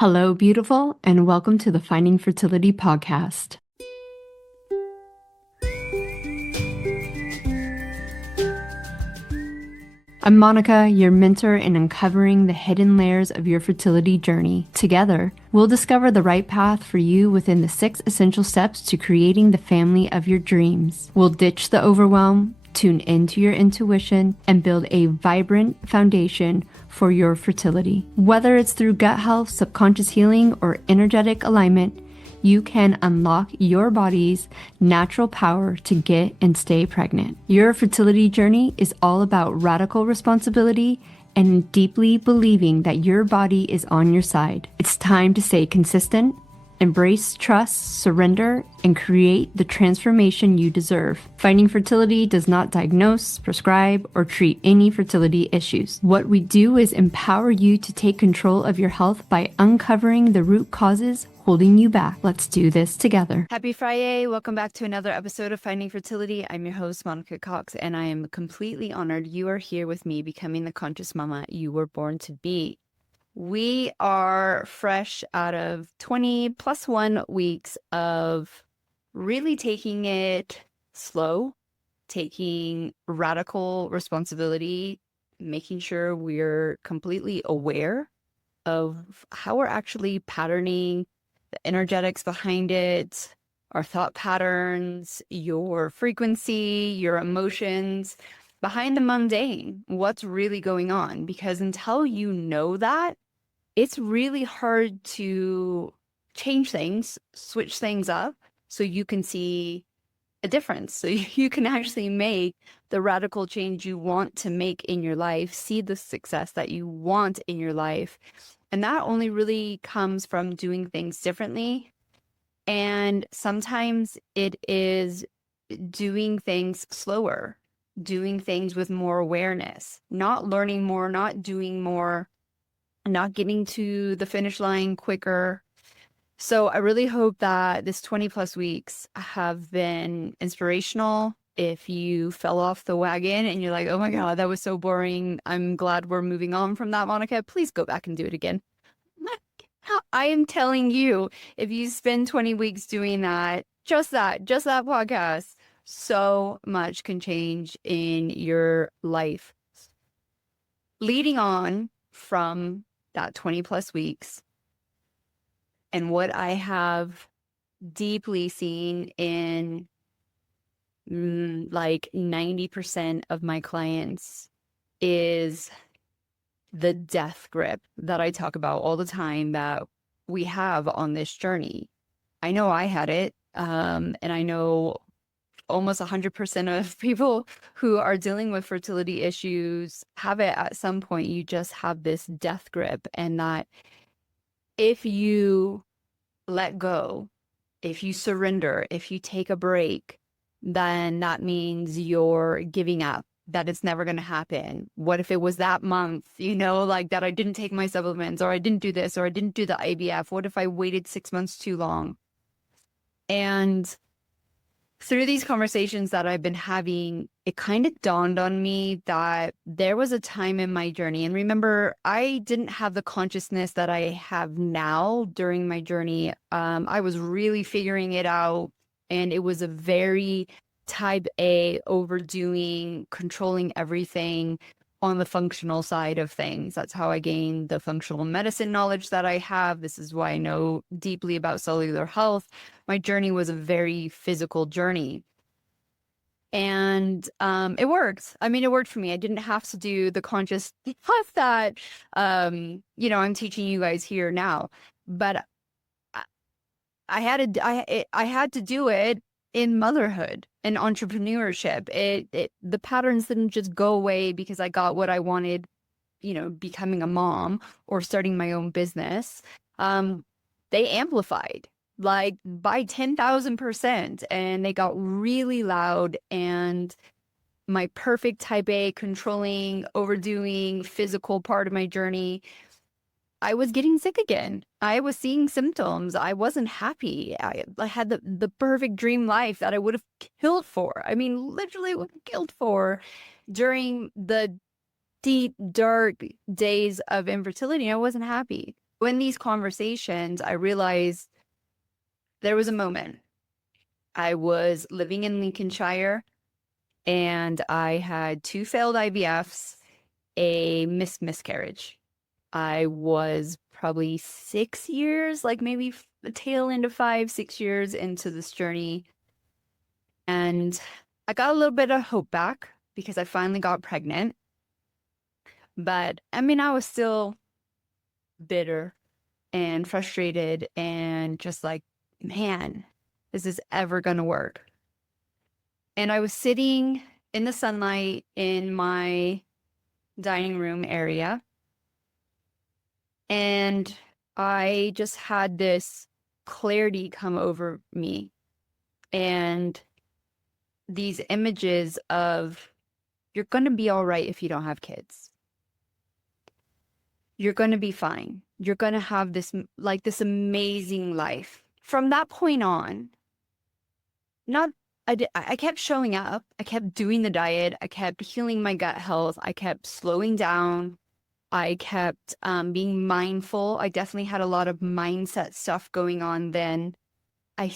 Hello, beautiful, and welcome to the Finding Fertility podcast. I'm Monica, your mentor in uncovering the hidden layers of your fertility journey. Together, we'll discover the right path for you within the 6 essential steps to creating the family of your dreams. We'll ditch the overwhelm, tune into your intuition, and build a vibrant foundation for your fertility. Whether it's through gut health, subconscious healing, or energetic alignment, you can unlock your body's natural power to get and stay pregnant. Your fertility journey is all about radical responsibility and deeply believing that your body is on your side. It's time to stay consistent, embrace trust, surrender, and create the transformation you deserve. Finding Fertility does not diagnose, prescribe, or treat any fertility issues. What we do is empower you to take control of your health by uncovering the root causes holding you back. Let's do this together. Happy Friday. Welcome back to another episode of Finding Fertility. I'm your host, Monica Cox, and I am completely honored you are here with me, becoming the conscious mama you were born to be. We are fresh out of 20 plus 1 weeks of really taking it slow, taking radical responsibility, making sure we're completely aware of how we're actually patterning the energetics behind it, our thought patterns, your frequency, your emotions, behind the mundane, what's really going on. Because until you know that, it's really hard to change things, switch things up so you can see a difference. So you can actually make the radical change you want to make in your life, see the success that you want in your life. And that only really comes from doing things differently. And sometimes it is doing things slower, doing things with more awareness, not learning more, not doing more, not getting to the finish line quicker. So I really hope that this 20 plus weeks have been inspirational. If you fell off the wagon and you're like, oh my God, that was so boring, I'm glad we're moving on from that, Monica, please go back and do it again. I am telling you, if you spend 20 weeks doing that podcast, so much can change in your life. Leading on from that 20 plus weeks and what I have deeply seen in like 90% of my clients is the death grip that I talk about all the time that we have on this journey. I know I had it, and I know almost 100% of people who are dealing with fertility issues have it at some point. You just have this death grip, and that if you let go, if you surrender, if you take a break, then that means you're giving up, that it's never going to happen. What if it was that month, like that I didn't take my supplements, or I didn't do this, or I didn't do the IVF? What if I waited 6 months too long? And through these conversations that I've been having, it kind of dawned on me that there was a time in my journey. And remember, I didn't have the consciousness that I have now during my journey. I was really figuring it out. And it was a very type A, overdoing, controlling everything on the functional side of things. That's how I gained the functional medicine knowledge that I have. This is why I know deeply about cellular health. My journey was a very physical journey. And it worked. I mean, it worked for me. I didn't have to do the conscious stuff that, I'm teaching you guys here now. But I had to do it in motherhood and entrepreneurship. The patterns didn't just go away because I got what I wanted, becoming a mom or starting my own business. They amplified like by 10,000%, and they got really loud. And my perfect type A, controlling, overdoing, physical part of my journey, I was getting sick again. I was seeing symptoms. I wasn't happy. I had the perfect dream life that I would have killed for. I mean, literally would have killed for during the deep, dark days of infertility. I wasn't happy. In these conversations, I realized there was a moment. I was living in Lincolnshire and I had two failed IVFs, a miscarriage. I was probably 6 years, like maybe the tail end of 5, 6 years into this journey. And I got a little bit of hope back because I finally got pregnant. But I mean, I was still bitter and frustrated and just like, man, is this ever going to work? And I was sitting in the sunlight in my dining room area, and I just had this clarity come over me and these images of you're going to be all right if you don't have kids. You're going to be fine. You're going to have this amazing life. From that point on, not I kept showing up. I kept doing the diet. I kept healing my gut health. I kept slowing down. I kept being mindful. I definitely had a lot of mindset stuff going on then. I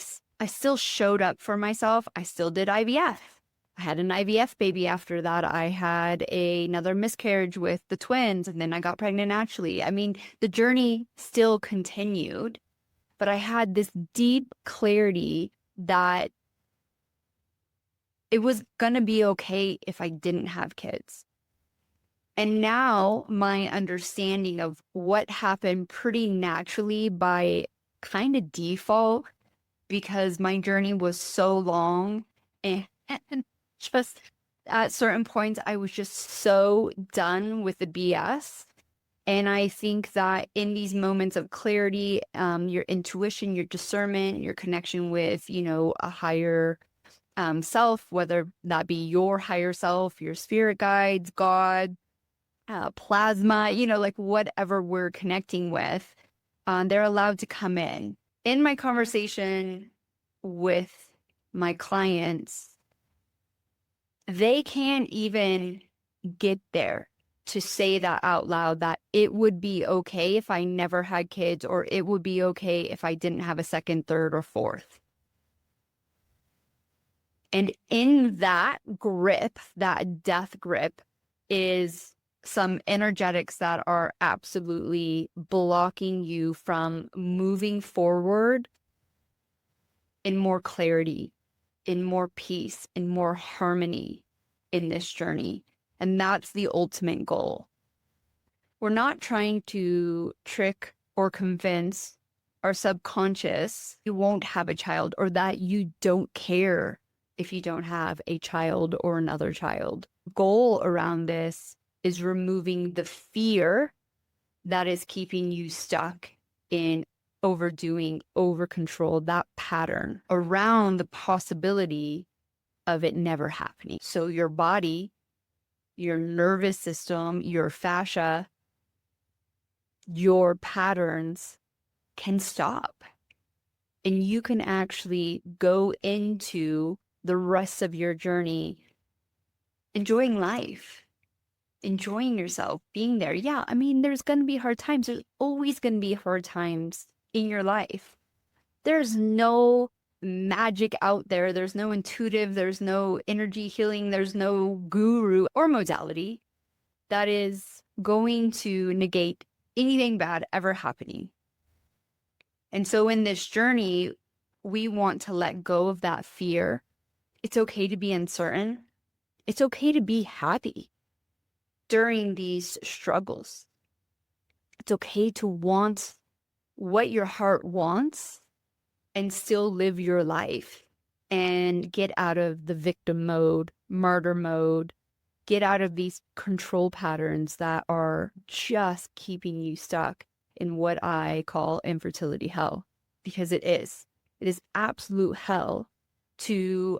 still showed up for myself. I still did IVF. I had an IVF baby after that. I had another miscarriage with the twins, and then I got pregnant naturally. I mean, the journey still continued, but I had this deep clarity that it was going to be okay if I didn't have kids. And now my understanding of what happened pretty naturally by kind of default, because my journey was so long and just at certain points, I was just so done with the BS. And I think that in these moments of clarity, your intuition, your discernment, your connection with, a higher self, whether that be your higher self, your spirit guides, God, plasma, like whatever we're connecting with, they're allowed to come in. In my conversation with my clients, they can't even get there to say that out loud, that it would be okay if I never had kids, or it would be okay if I didn't have a second, third, or fourth. And in that grip, that death grip, is some energetics that are absolutely blocking you from moving forward in more clarity, in more peace, in more harmony in this journey. And that's the ultimate goal. We're not trying to trick or convince our subconscious you won't have a child, or that you don't care if you don't have a child or another child. Goal around this is removing the fear that is keeping you stuck in overdoing, over control, that pattern around the possibility of it never happening. So your body, your nervous system, your fascia, your patterns can stop. And you can actually go into the rest of your journey enjoying life, enjoying yourself, being there. Yeah, I mean, there's going to be hard times. There's always going to be hard times in your life. There's no magic out there. There's no intuitive, there's no energy healing, there's no guru or modality that is going to negate anything bad ever happening. And so in this journey, we want to let go of that fear. It's okay to be uncertain. It's okay to be happy during these struggles. It's okay to want what your heart wants and still live your life and get out of the victim mode, martyr mode, get out of these control patterns that are just keeping you stuck in what I call infertility hell, because it is. It is absolute hell to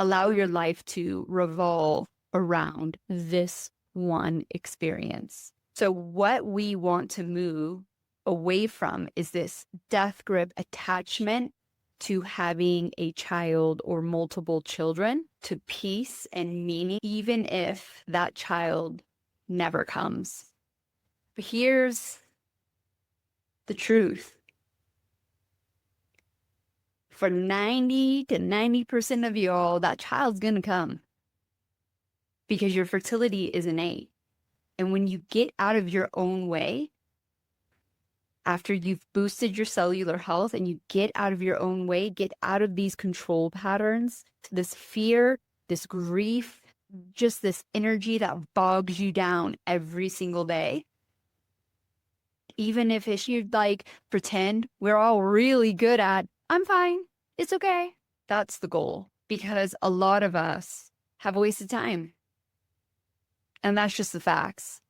allow your life to revolve around this one experience. So what we want to move away from is this death grip attachment to having a child or multiple children, to peace and meaning, even if that child never comes. But here's the truth. For 90 to 90% of y'all, that child's gonna come because your fertility is innate. And when you get out of your own way, after you've boosted your cellular health and you get out of your own way, get out of these control patterns, this fear, this grief, just this energy that bogs you down every single day. Even if it's you like pretend we're all really good at, I'm fine, it's okay. That's the goal, because a lot of us have wasted time. And that's just the facts.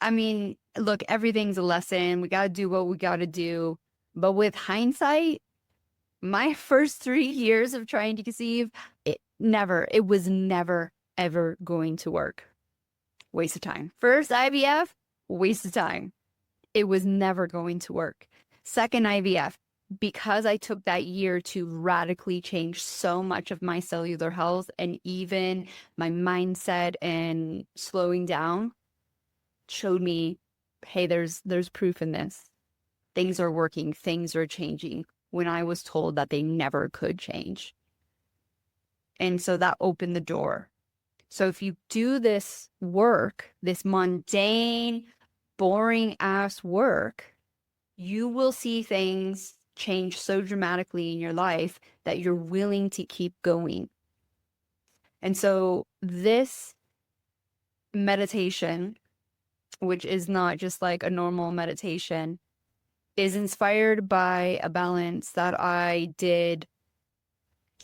I mean, look, everything's a lesson. We got to do what we got to do. But with hindsight, my first 3 years of trying to conceive, it was never, ever going to work. Waste of time. First IVF, waste of time. It was never going to work. Second IVF, because I took that year to radically change so much of my cellular health and even my mindset and slowing down, showed me, hey, there's proof in this. Things are working, things are changing, when I was told that they never could change. And so that opened the door. So if you do this work, this mundane, boring ass work, you will see things change so dramatically in your life that you're willing to keep going. And so this meditation, which is not just like a normal meditation, is inspired by a balance that I did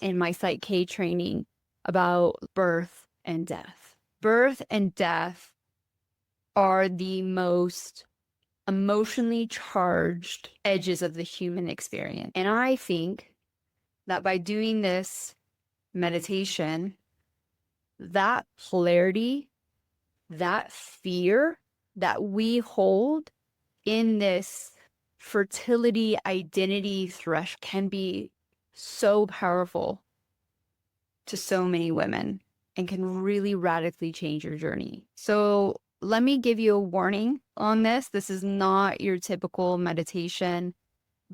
in my Psych K training about birth and death. Birth and death are the most emotionally charged edges of the human experience. And I think that by doing this meditation, that polarity, that fear that we hold in this fertility identity thresh can be so powerful to so many women and can really radically change your journey. So let me give you a warning on this. This is not your typical meditation.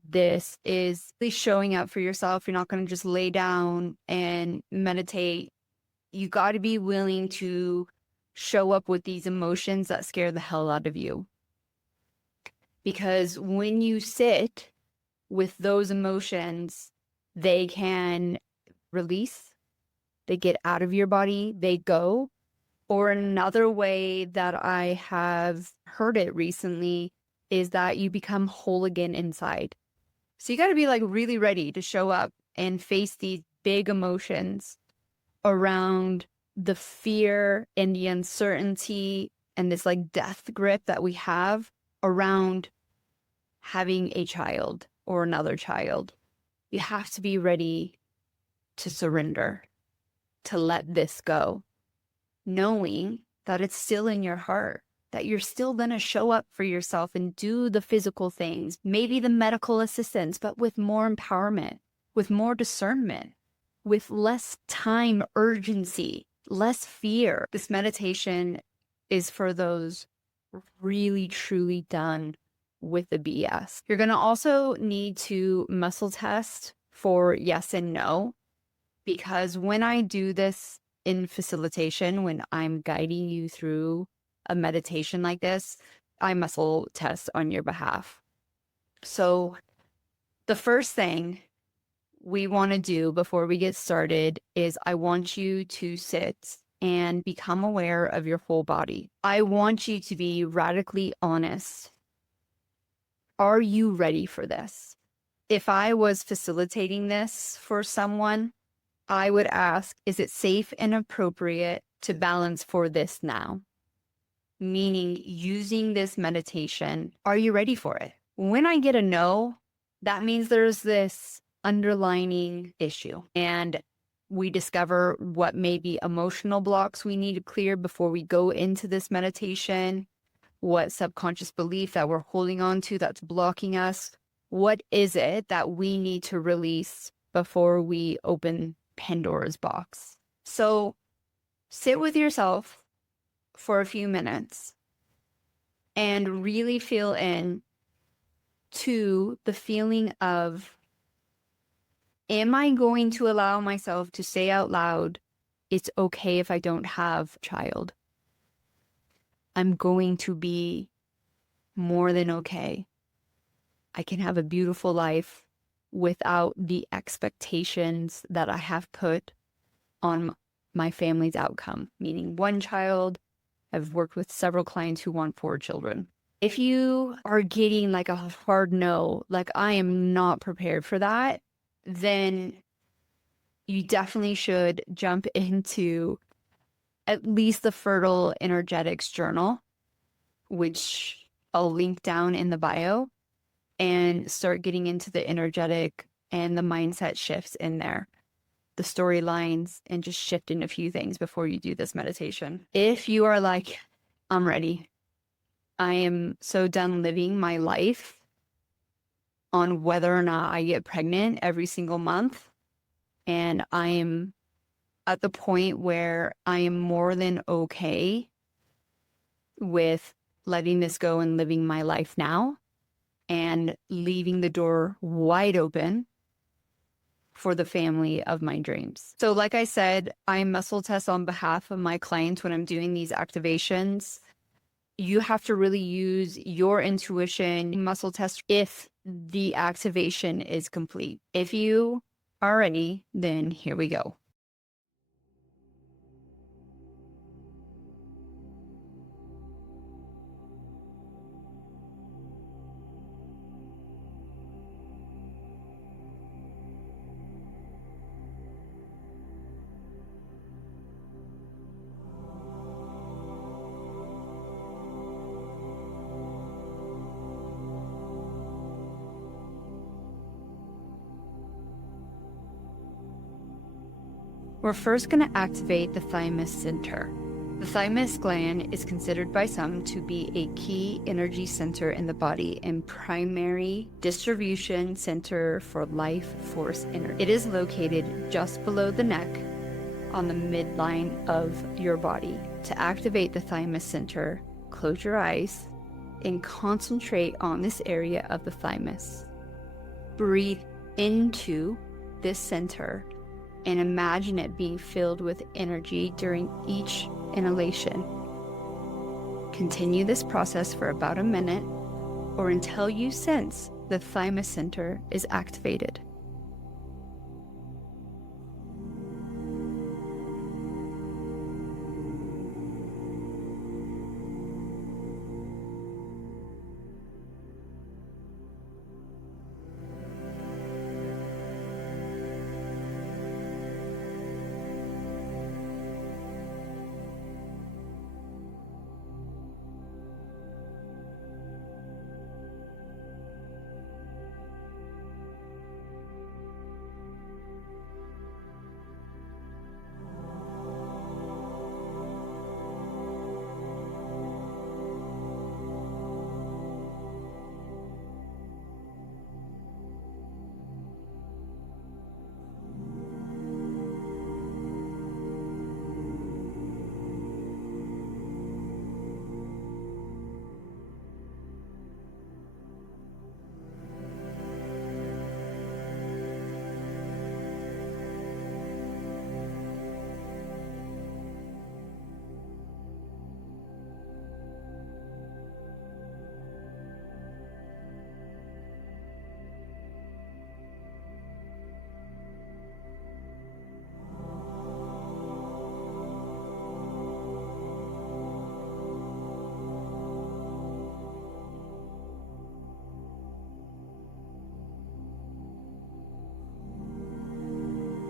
This is really showing up for yourself. You're not going to just lay down and meditate. You got to be willing to show up with these emotions that scare the hell out of you. Because when you sit with those emotions, they can release, they get out of your body, they go. Or another way that I have heard it recently is that you become whole again inside. So you got to be like really ready to show up and face these big emotions around the fear and the uncertainty and this like death grip that we have around having a child or another child. You have to be ready to surrender, to let this go, knowing that it's still in your heart, that you're still going to show up for yourself and do the physical things, maybe the medical assistance, but with more empowerment, with more discernment, with less time urgency, less fear. This meditation is for those really, truly done with the BS. You're going to also need to muscle test for yes and no, because when I do this in facilitation, when I'm guiding you through a meditation like this, I muscle test on your behalf. So the first thing we want to do before we get started is I want you to sit and become aware of your whole body. I want you to be radically honest. Are you ready for this? If I was facilitating this for someone, I would ask, is it safe and appropriate to balance for this now? Meaning using this meditation, are you ready for it? When I get a no, that means there's this underlining issue. And we discover what may be emotional blocks we need to clear before we go into this meditation. What subconscious belief that we're holding on to that's blocking us? What is it that we need to release before we open Pandora's box? So sit with yourself for a few minutes and really feel in to the feeling of, am I going to allow myself to say out loud, it's okay if I don't have a child? I'm going to be more than okay. I can have a beautiful life without the expectations that I have put on my family's outcome, meaning one child. I've worked with several clients who want 4 children. If you are getting like a hard no, like I am not prepared for that, then you definitely should jump into at least the Fertile Energetics Journal, which I'll link down in the bio, and start getting into the energetic and the mindset shifts in there, the storylines, and just shifting a few things before you do this meditation. If you are like, I'm ready, I am so done living my life on whether or not I get pregnant every single month, and I am at the point where I am more than okay with letting this go and living my life now and leaving the door wide open for the family of my dreams. So like I said, I muscle test on behalf of my clients when I'm doing these activations. You have to really use your intuition, muscle test if the activation is complete. If you are ready, then here we go. We're first going to activate the thymus center. The thymus gland is considered by some to be a key energy center in the body and primary distribution center for life force energy. It is located just below the neck on the midline of your body. To activate the thymus center, close your eyes and concentrate on this area of the thymus. Breathe into this center and imagine it being filled with energy during each inhalation. Continue this process for about a minute or until you sense the thymus center is activated.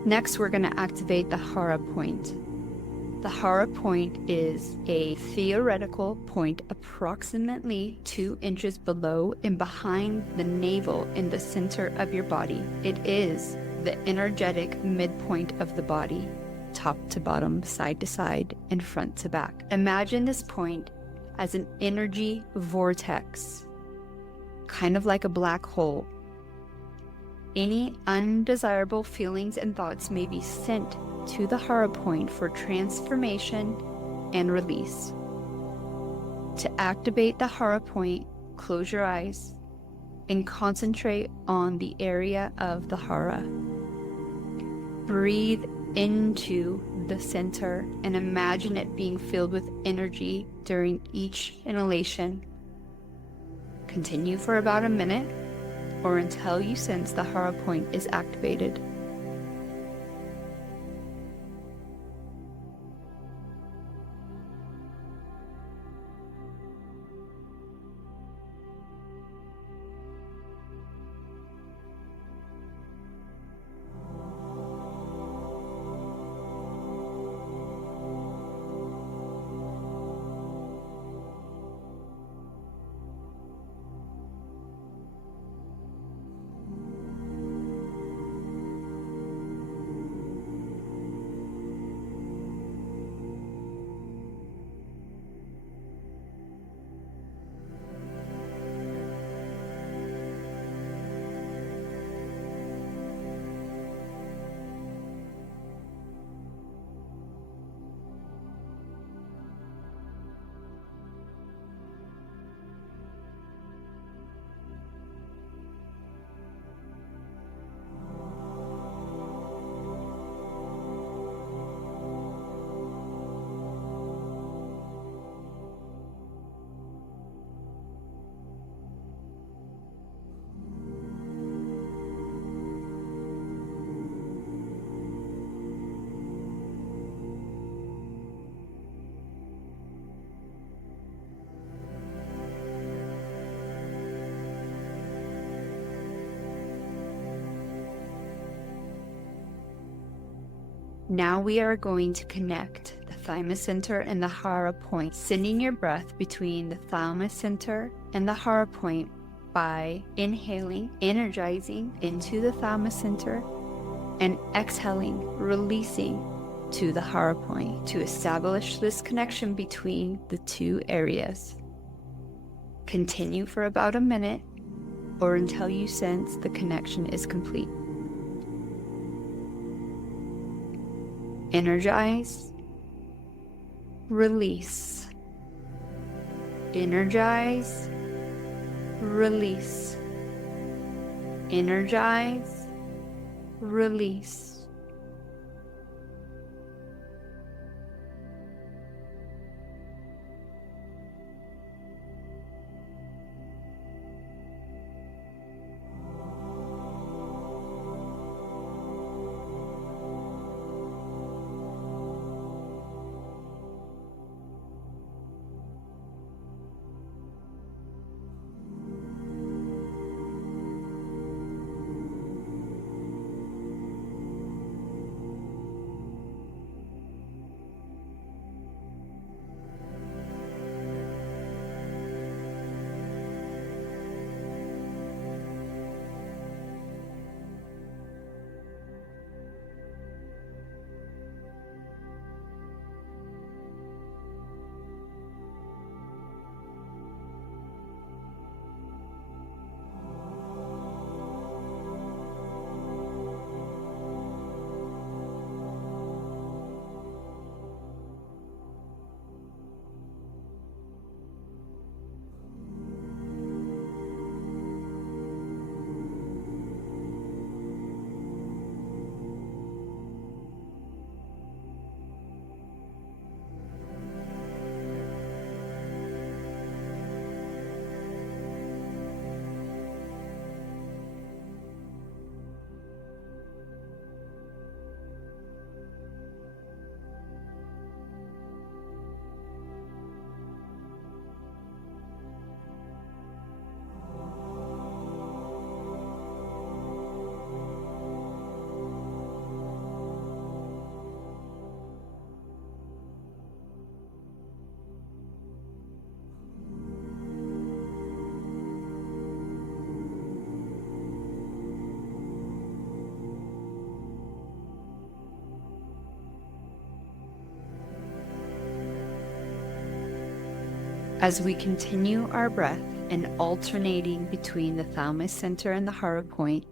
Next, we're going to activate the hara point. The hara point is a theoretical point approximately 2 inches below and behind the navel in the center of your body. It is the energetic midpoint of the body, top to bottom, side to side, and front to back. Imagine this point as an energy vortex, kind of like a black hole. Any undesirable feelings and thoughts may be sent to the hara point for transformation and release. To activate the hara point, close your eyes and concentrate on the area of the hara. Breathe into the center and imagine it being filled with energy during each inhalation. Continue for about a minute or until you sense the hara point is activated. Now we are going to connect the thymus center and the hara point, sending your breath between the thymus center and the hara point by inhaling, energizing into the thymus center, and exhaling, releasing to the hara point to establish this connection between the two areas. Continue for about a minute or until you sense the connection is complete. Energize, release. Energize, release. Energize, release. As we continue our breath and alternating between the thymus center and the hara point,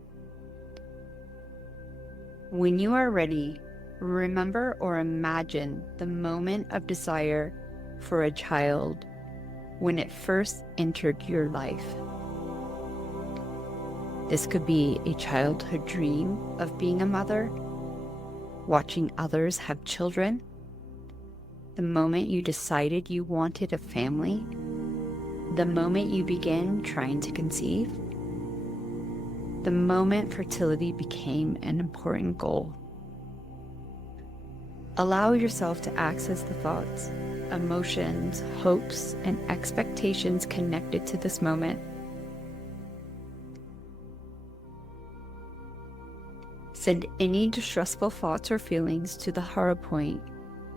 when you are ready, remember or imagine the moment of desire for a child when it first entered your life. This could be a childhood dream of being a mother, watching others have children, the moment you decided you wanted a family, the moment you began trying to conceive, the moment fertility became an important goal. Allow yourself to access the thoughts, emotions, hopes, and expectations connected to this moment. Send any distressful thoughts or feelings to the hara point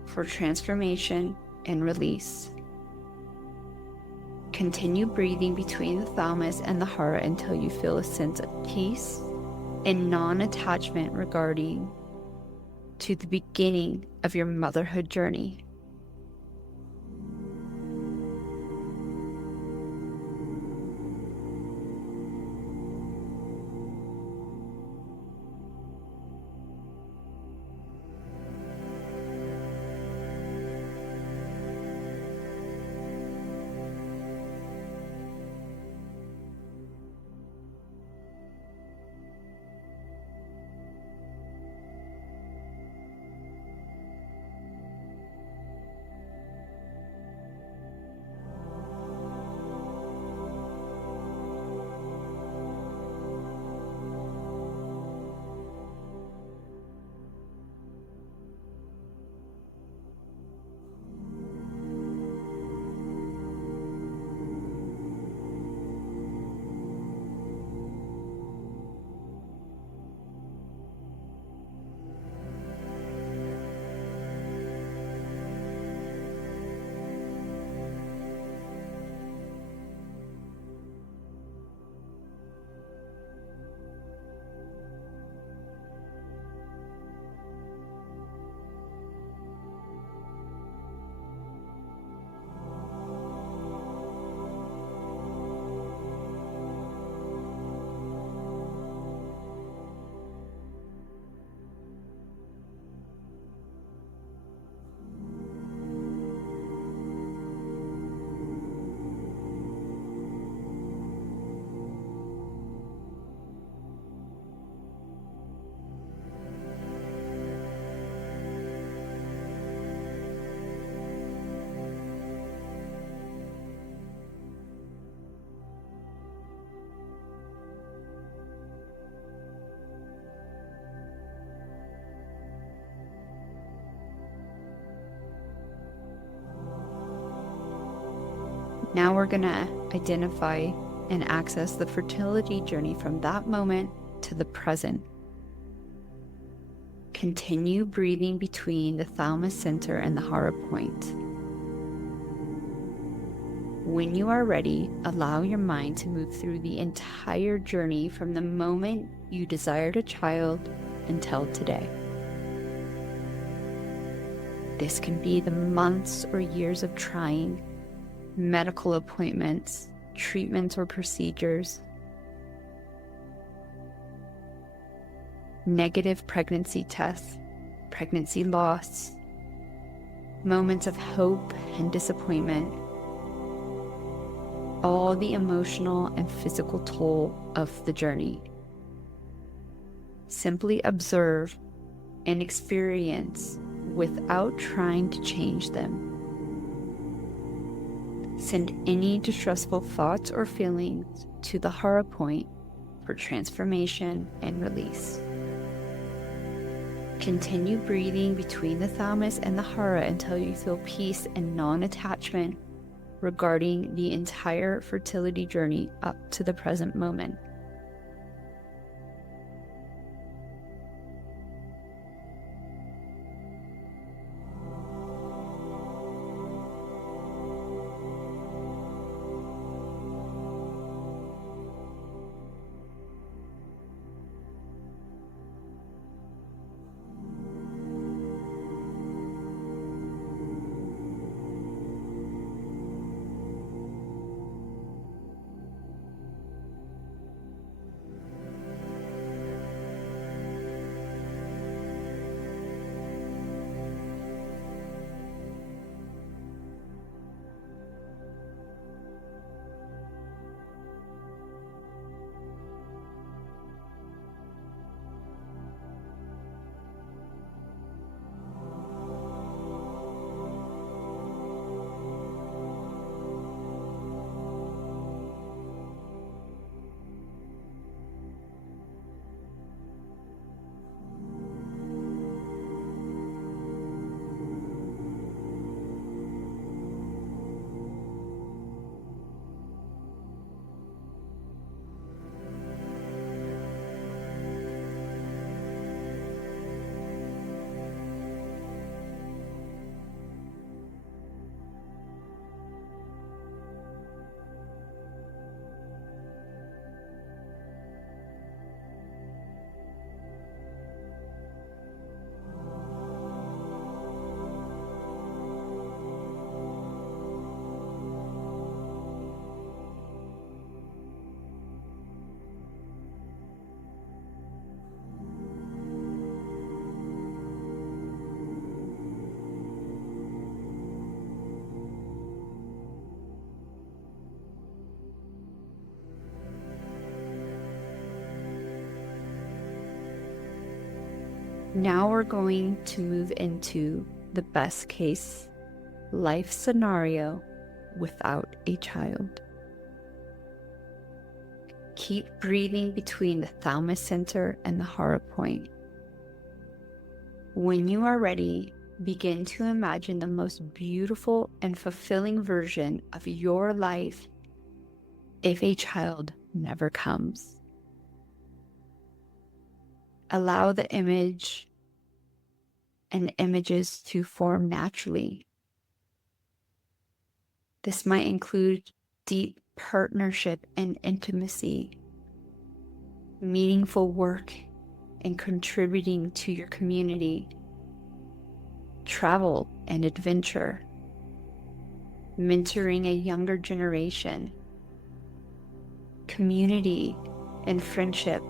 for transformation and release. Continue breathing between the thymus and the hara until you feel a sense of peace and non-attachment regarding to the beginning of your motherhood journey. Now we're going to identify and access the fertility journey from that moment to the present. Continue breathing between the thymus center and the hara point. When you are ready, allow your mind to move through the entire journey from the moment you desired a child until today. This can be the months or years of trying, medical appointments, treatments or procedures, negative pregnancy tests, pregnancy loss, moments of hope and disappointment, all the emotional and physical toll of the journey. Simply observe and experience without trying to change them. Send any distressful thoughts or feelings to the hara point for transformation and release. Continue breathing between the thymus and the hara until you feel peace and non-attachment regarding the entire fertility journey up to the present moment. Now we're going to move into the best case life scenario without a child. Keep breathing between the thymus center and the hara point. When you are ready, begin to imagine the most beautiful and fulfilling version of your life if a child never comes. Allow the image and images to form naturally. This might include deep partnership and intimacy, meaningful work and contributing to your community, travel and adventure, mentoring a younger generation, community and friendship,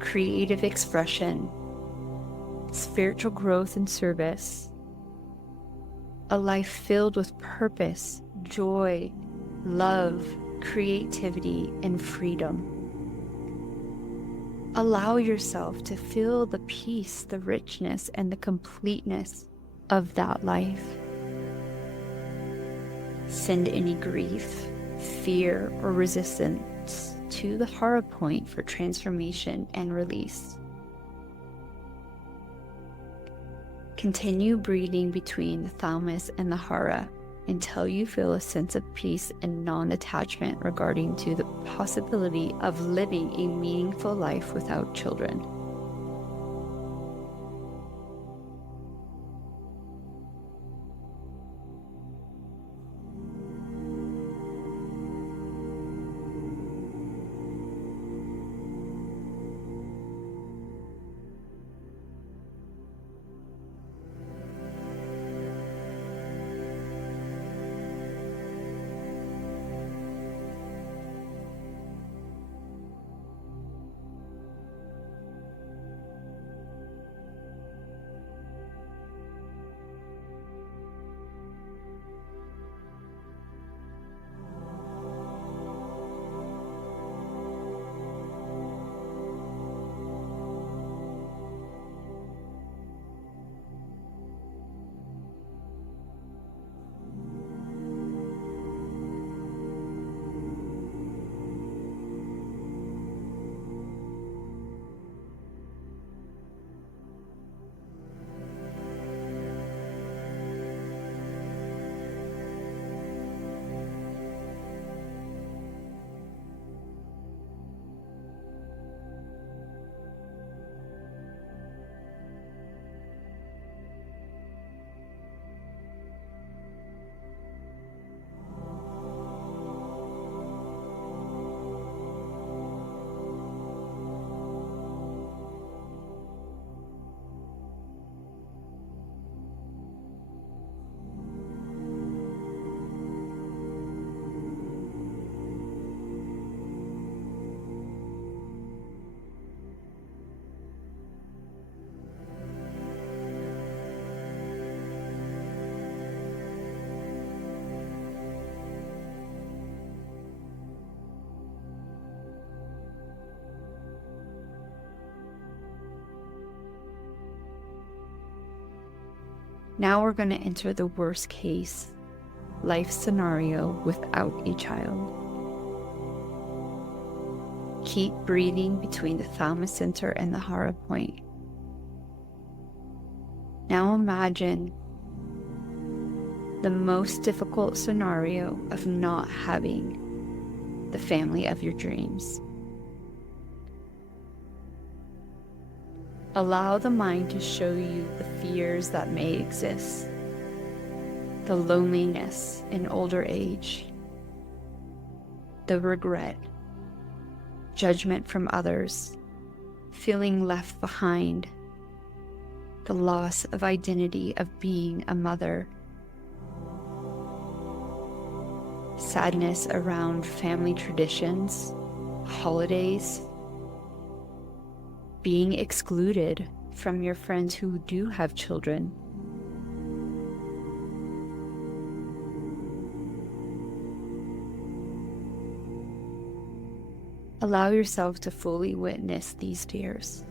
creative expression, spiritual growth and service, a life filled with purpose, joy, love, creativity, and freedom. Allow yourself to feel the peace, the richness, and the completeness of that life. Send any grief, fear, or resistance to the hara point for transformation and release. Continue breathing between the thymus and the hara until you feel a sense of peace and non-attachment regarding to the possibility of living a meaningful life without children. Now we're going to enter the worst case life scenario without a child. Keep breathing between the thymus center and the hara point. Now imagine the most difficult scenario of not having the family of your dreams. Allow the mind to show you the fears that may exist, the loneliness in older age, the regret, judgment from others, feeling left behind, the loss of identity of being a mother, sadness around family traditions, holidays, being excluded from your friends who do have children. Allow yourself to fully witness these fears.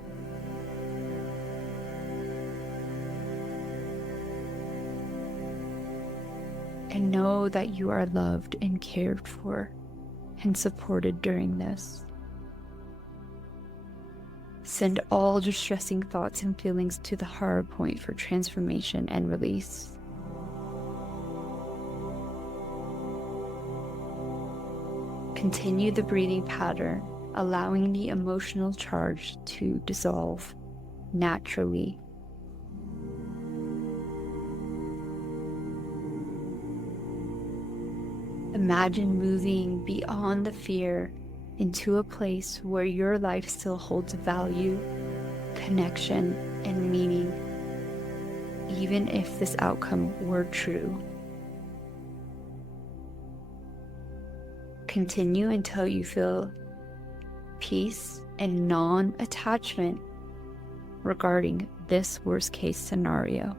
and know that you are loved and cared for and supported during this. Send all distressing thoughts and feelings to the hara point for transformation and release. Continue the breathing pattern, allowing the emotional charge to dissolve naturally. Imagine moving beyond the fear into a place where your life still holds value, connection, and meaning, even if this outcome were true. Continue until you feel peace and non-attachment regarding this worst-case scenario.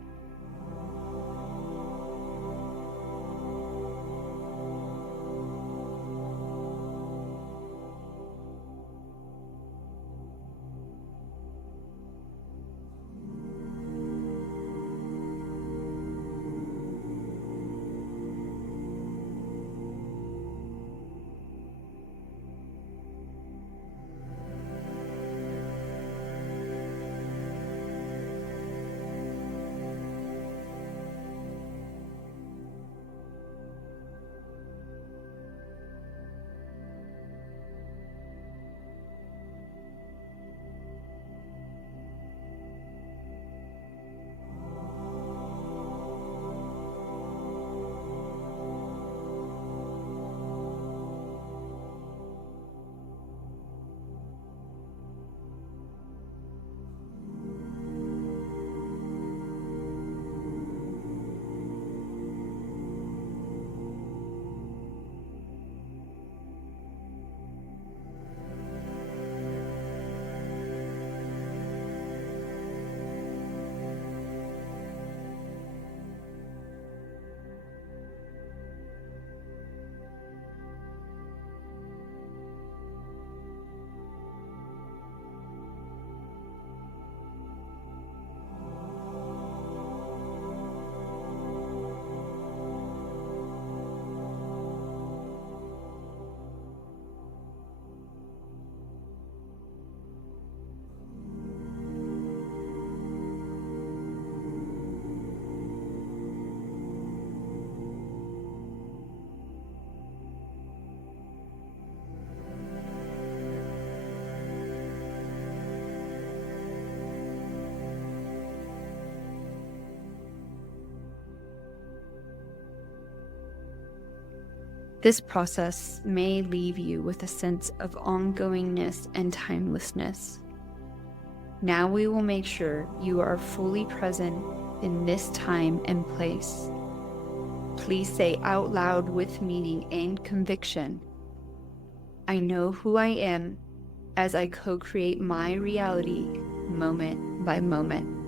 This process may leave you with a sense of ongoingness and timelessness. Now we will make sure you are fully present in this time and place. Please say out loud with meaning and conviction, I know who I am as I co-create my reality moment by moment.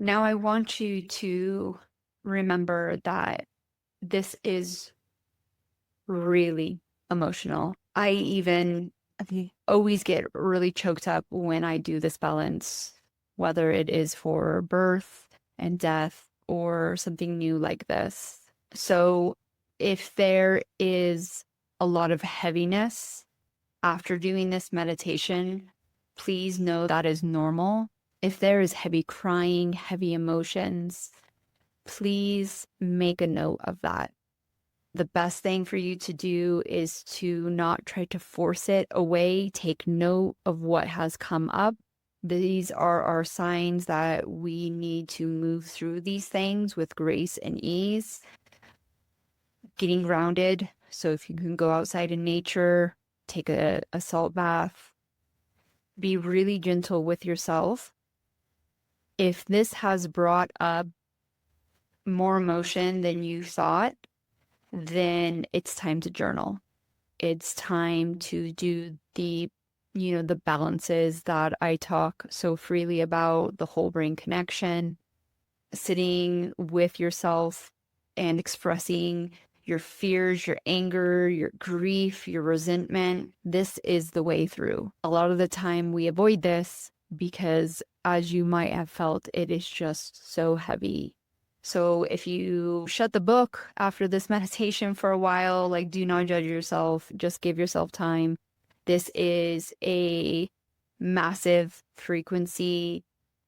Now, I want you to remember that this is really emotional. I even always get really choked up when I do this balance, whether it is for birth and death or something new like this. So, if there is a lot of heaviness after doing this meditation, please know that is normal. If there is heavy crying, heavy emotions, please make a note of that. The best thing for you to do is to not try to force it away. Take note of what has come up. These are our signs that we need to move through these things with grace and ease. Getting grounded. So if you can go outside in nature, take a salt bath, be really gentle with yourself. If this has brought up more emotion than you thought, then it's time to journal. It's time to do the balances that I talk so freely about, the whole brain connection, sitting with yourself and expressing your fears, your anger, your grief, your resentment. This is the way through. A lot of the time we avoid this because, as you might have felt, it is just so heavy. So if you shut the book after this meditation for a while, like, do not judge yourself, just give yourself time. This is a massive frequency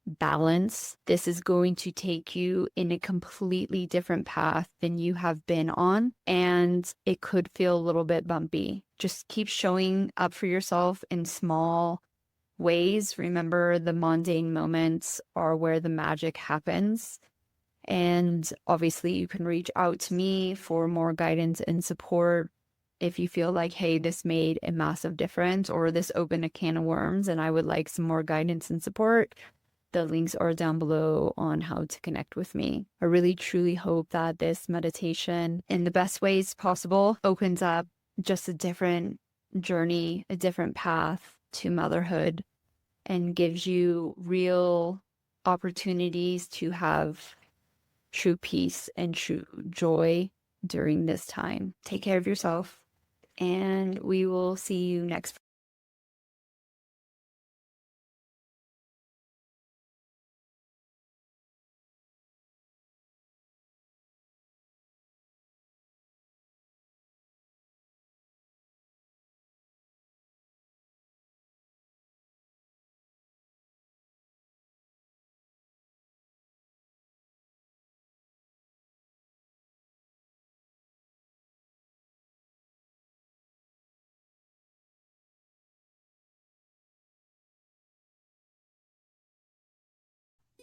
balance. This is going to take you in a completely different path than you have been on, and it could feel a little bit bumpy. Just keep showing up for yourself in small ways. Remember, the mundane moments are where the magic happens. And obviously, you can reach out to me for more guidance and support if you feel like, hey, this made a massive difference, or this opened a can of worms and I would like some more guidance and support. The links are down below on how to connect with me. I really truly hope that this meditation, in the best ways possible, opens up just a different journey, a different path to motherhood, and gives you real opportunities to have true peace and true joy during this time. Take care of yourself, and we will see you next.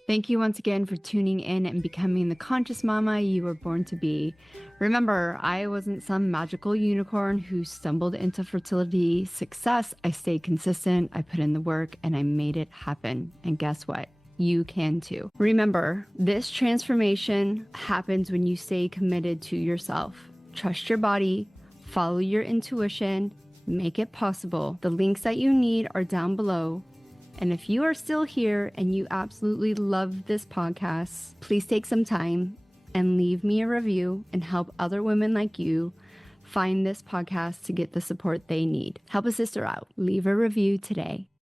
Thank you once again for tuning in and becoming the conscious mama you were born to be. Remember, I wasn't some magical unicorn who stumbled into fertility success. I stayed consistent, I put in the work, and I made it happen. And guess what? You can too. Remember, this transformation happens when you stay committed to yourself. Trust your body, follow your intuition, make it possible. The links that you need are down below. And if you are still here and you absolutely love this podcast, please take some time and leave me a review and help other women like you find this podcast to get the support they need. Help a sister out. Leave a review today.